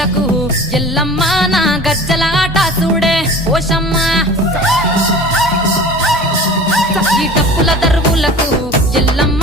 దరువులకు ఎల్లమ్మ నా గజ్జల ఆట చూడే ఓషమ్మ ఈ డప్పుల దరువులకు ఎల్లమ్మ